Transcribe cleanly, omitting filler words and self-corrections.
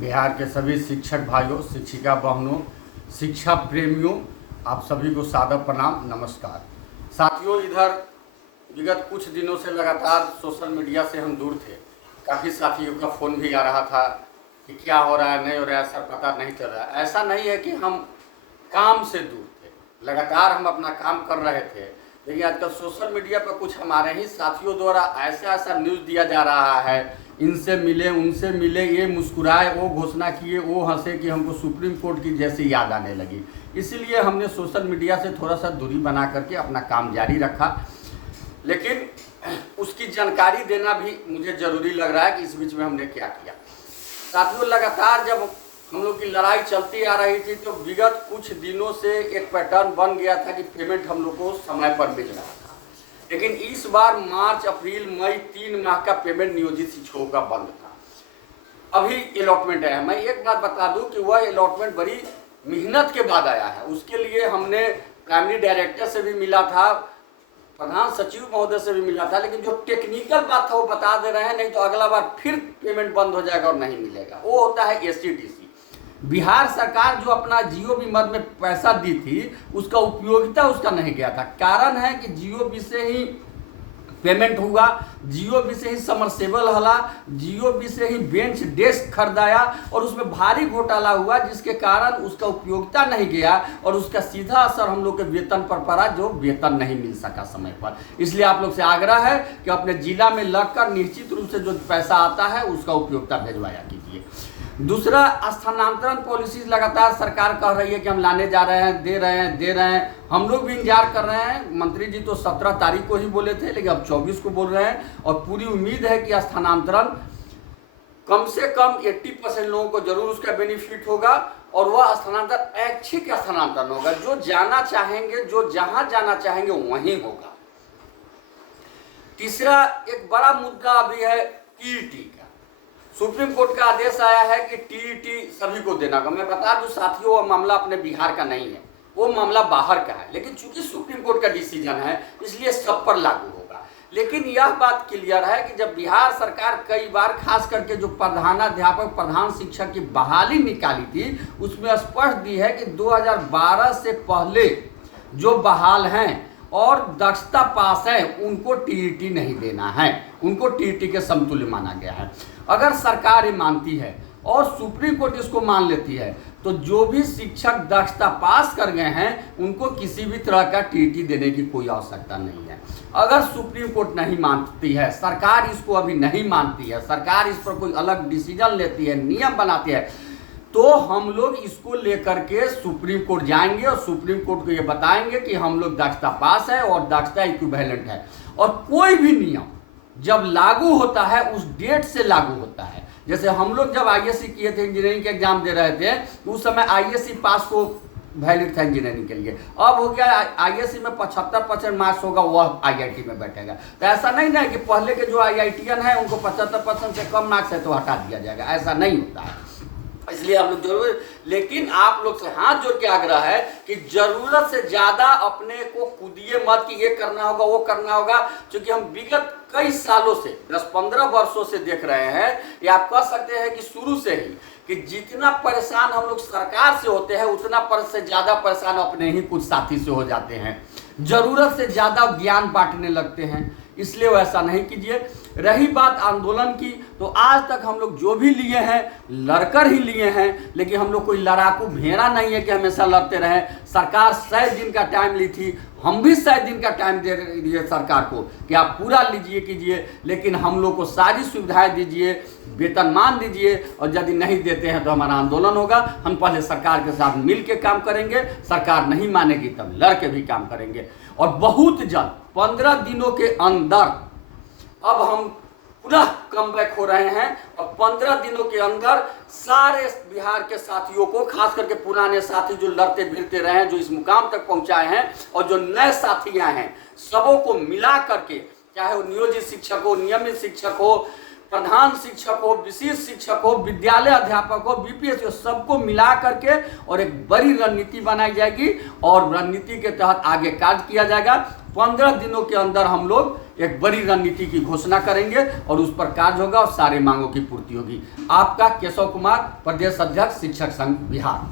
बिहार के सभी शिक्षक भाइयों, शिक्षिका बहनों, शिक्षा प्रेमियों, आप सभी को सादर प्रणाम, नमस्कार। साथियों, इधर विगत कुछ दिनों से लगातार सोशल मीडिया से हम दूर थे। काफ़ी साथियों का फ़ोन भी आ रहा था कि क्या हो रहा है, नहीं हो रहा है, सर पता नहीं चल रहा है। ऐसा नहीं है कि हम काम से दूर थे, लगातार हम अपना काम कर रहे थे, लेकिन आजकल सोशल मीडिया पर कुछ हमारे ही साथियों द्वारा ऐसा न्यूज़ दिया जा रहा है, इनसे मिले, उनसे मिले, ये मुस्कुराए, वो घोषणा किए, वो हंसे, कि हमको सुप्रीम कोर्ट की जैसी याद आने लगी। इसीलिए हमने सोशल मीडिया से थोड़ा सा दूरी बना करके अपना काम जारी रखा, लेकिन उसकी जानकारी देना भी मुझे ज़रूरी लग रहा है कि इस बीच में हमने क्या किया। साथियों, लगातार जब हम लोग की लड़ाई चलती आ रही थी तो विगत कुछ दिनों से एक पैटर्न बन गया था कि पेमेंट हम लोग को समय पर मिल रहा था, लेकिन इस बार मार्च, अप्रैल, मई 3 माह का पेमेंट नियोजित शिक्षकों का बंद था। अभी अलॉटमेंट आया। मैं एक बात बता दूं कि वह अलॉटमेंट बड़ी मेहनत के बाद आया है। उसके लिए हमने प्राइमरी डायरेक्टर से भी मिला था, प्रधान सचिव महोदय से भी मिला था, लेकिन जो टेक्निकल बात था वो बता दे रहे हैं, नहीं तो अगला बार फिर पेमेंट बंद हो जाएगा और नहीं मिलेगा। वो होता है एसटीडीसी। बिहार सरकार जो अपना जीओबी मद में पैसा दी थी, उसका उपयोगिता उसका नहीं गया था। कारण है कि जीओबी से ही पेमेंट हुआ, जीओबी से ही समरसेबल हला, जीओबी से ही बेंच डेस्क खरीदाया और उसमें भारी घोटाला हुआ, जिसके कारण उसका उपयोगिता नहीं गया और उसका सीधा असर हम लोग के वेतन पर पड़ा, जो वेतन नहीं मिल सका समय पर। इसलिए आप लोग से आग्रह है कि अपने जिला में लगकर निश्चित रूप से जो पैसा आता है उसका उपयोगिता भेजवाया कीजिए। दूसरा, स्थानांतरण पॉलिसी लगातार सरकार कह रही है कि हम लाने जा रहे हैं, दे रहे हैं। हम लोग भी इंतजार कर रहे हैं। मंत्री जी तो 17 तारीख को ही बोले थे, लेकिन अब 24 को बोल रहे हैं और पूरी उम्मीद है कि स्थानांतरण कम से कम 80% लोगों को जरूर उसका बेनिफिट होगा और वह स्थानांतरण ऐच्छिक स्थानांतरण होगा। जो जाना चाहेंगे, जो जहां जाना चाहेंगे वहीं होगा। तीसरा, एक बड़ा मुद्दा अभी है टीईटी का। सुप्रीम कोर्ट का आदेश आया है कि टीईटी सभी को देना होगा। मैं बता दूं साथियों, वो मामला अपने बिहार का नहीं है, वो मामला बाहर का है, लेकिन चूंकि सुप्रीम कोर्ट का डिसीजन है इसलिए सब पर लागू होगा। लेकिन यह बात क्लियर है कि जब बिहार सरकार कई बार, खास करके जो प्रधानाध्यापक, प्रधान शिक्षक की बहाली निकाली थी, उसमें स्पष्ट दी है कि 2012 से पहले जो बहाल हैं और दक्षता पास है उनको टीईटी नहीं देना है, उनको टीईटी के समतुल्य माना गया है। अगर सरकार ये मानती है और सुप्रीम कोर्ट इसको मान लेती है तो जो भी शिक्षक दक्षता पास कर गए हैं उनको किसी भी तरह का टीईटी देने की कोई आवश्यकता नहीं है। अगर सुप्रीम कोर्ट नहीं मानती है, सरकार इसको अभी नहीं मानती है, सरकार इस पर कोई अलग डिसीजन लेती है, नियम बनाती है, तो हम लोग इसको लेकर के सुप्रीम कोर्ट जाएंगे और सुप्रीम कोर्ट को ये बताएंगे कि हम लोग दक्षता पास है और दक्षता इक्विवेलेंट है। और कोई भी नियम जब लागू होता है उस डेट से लागू होता है। जैसे हम लोग जब आईएससी किए थे, इंजीनियरिंग के एग्जाम दे रहे थे, तो उस समय आईएससी पास को वैलिड था इंजीनियरिंग के लिए। अब हो गया आईएससी में 75% मार्क्स होगा, वह आईआईटी में बैठेगा। तो ऐसा नहीं ना कि पहले के जो आईआईटीएन है उनको 75% से कम मार्क्स है तो हटा दिया जाएगा, ऐसा नहीं होता है। इसलिए आप लोग जरूर, लेकिन आप लोग से हाथ जोड़ के आग्रह है कि जरूरत से ज्यादा अपने को कूदिए मत कि ये करना होगा, वो करना होगा, क्योंकि हम विगत कई सालों से, 10-15 वर्षों से देख रहे हैं, या आप कह सकते हैं कि शुरू से ही, कि जितना परेशान हम लोग सरकार से होते हैं उतना से ज्यादा परेशान अपने ही कुछ साथी से हो जाते हैं। जरूरत से ज्यादा ज्ञान बांटने लगते हैं, इसलिए वैसा नहीं कीजिए। रही बात आंदोलन की, तो आज तक हम लोग जो भी लिए हैं लड़कर ही लिए हैं, लेकिन हम लोग कोई लड़ाकू भेड़ा नहीं है कि हमेशा लड़ते रहें। सरकार 100 दिन का टाइम ली थी, हम भी 100 दिन का टाइम दे दिए सरकार को कि आप पूरा लीजिए कीजिए, लेकिन हम लोग को सारी सुविधाएं दीजिए, वेतनमान दीजिए, और यदि नहीं देते हैं तो हमारा आंदोलन होगा। हम पहले सरकार के साथ मिल के काम करेंगे, सरकार नहीं मानेगी तब लड़ के भी काम करेंगे। और बहुत जल्द 15 दिनों के अंदर अब हम पुनः कम बैक हो रहे हैं और 15 दिनों के अंदर सारे बिहार के साथियों को, खास करके पुराने साथी जो लड़ते भिड़ते रहे हैं, जो इस मुकाम तक पहुंचाए हैं, और जो नए साथी आए हैं, सबों को मिला करके, चाहे वो नियोजित शिक्षक हो, नियमित शिक्षक हो, प्रधान शिक्षक हो, विशेष शिक्षक हो, विद्यालय अध्यापक हो, बीपीएस हो, सबको मिला करके और एक बड़ी रणनीति बनाई जाएगी और रणनीति के तहत आगे कार्य किया जाएगा। 15 दिनों के अंदर हम लोग एक बड़ी रणनीति की घोषणा करेंगे और उस पर कार्य होगा और सारे मांगों की पूर्ति होगी। आपका केशव कुमार, प्रदेश अध्यक्ष शिक्षक संघ बिहार।